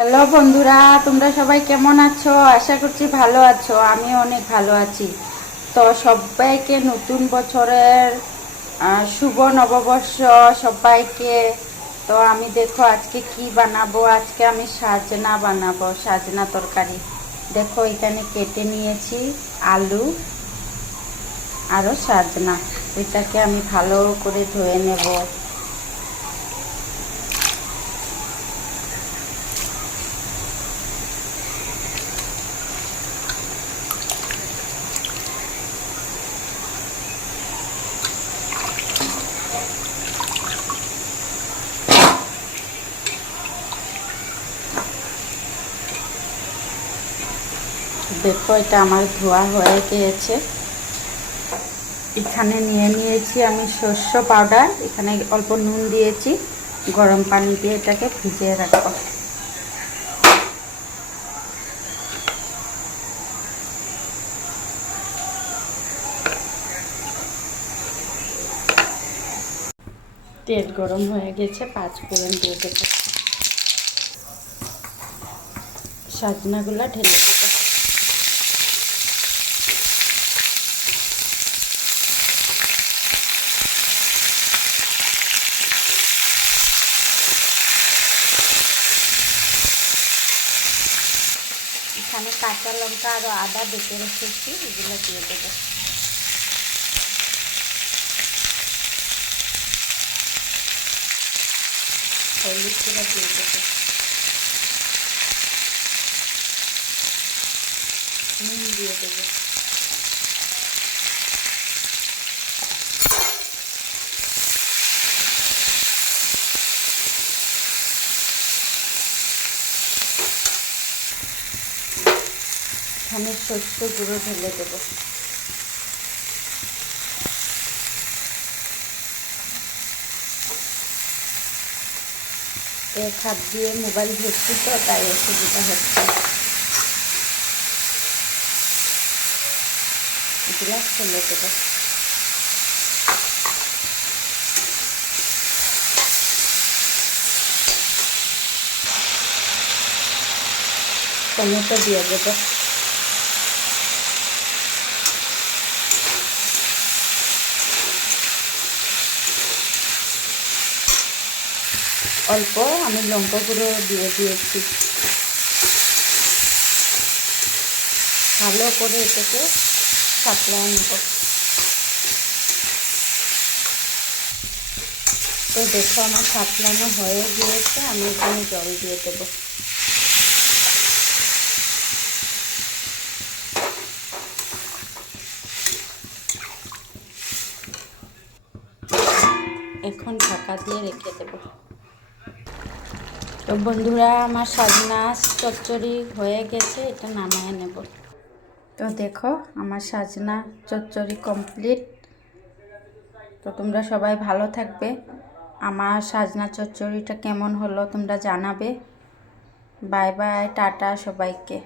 Hello বন্ধুরা, তোমরা সবাই কেমন আছো? আশা করছি ভালো আছো। আমি অনেক ভালো আছি। তো সবাইকে নতুন বছরের শুভ নববর্ষ সবাইকে। তো আমি দেখো আজকে কি বানাবো। আজকে আমি সাজনা বানাবো, সাজনা তরকারি। দেখো এখানে কেটে নিয়েছি আলু আরও সাজনা। এটাকে আমি ভালো করে ধুয়ে নেব। দেখো এটা আমার ধোয়া হয়ে গিয়েছে। এখানে নিয়ে নিয়েছি আমি শস্য পাউডার। এখানে অল্প নুন দিয়েছি, গরম পানি দিয়ে এটাকে ভিজিয়ে রাখবো। তেল গরম হয়ে গেছে, 5 ফোড়ন দিয়ে দেবো। সাজনাগুলো ঢেলে দেবো। এখানে কাঁচা লঙ্কা আর আদা বেটে রেখেছি, এগুলো দিয়ে দেবো। হলুদ গুঁড়ো দিয়ে দেবো, নুন দিয়ে দেবো। এখানে শস্য গুঁড়ো ঢেলে দেবো। এক হাত দিয়ে মোবাইল ধরছি তো, তাই অসুবিধা হচ্ছে। এগুলো ফেলে দেবো। টমেটো দিয়ে দেবো। অল্প আমি লঙ্কা গুঁড়ো দিয়ে দিয়েছি। ভালো করে এটাকে সাঁতলায় নেব। তো দেখো আমার সাঁতলানো হয়ে গিয়েছে, আমি এখানে জল দিয়ে দেবো। এখন ঢাকা দিয়ে রেখে দেবো। তো বন্ধুরা, আমার সাজনা চচ্চড়ি হয়ে গেছে, এটা নামিয়ে নেব। তো দেখো আমার সাজনা চচ্চড়ি কমপ্লিট। তো তোমরা সবাই ভালো থাকবে। আমার সাজনা চচ্চড়িটা কেমন হলো তোমরা জানাবে। বাই বাই, টাটা সবাইকে।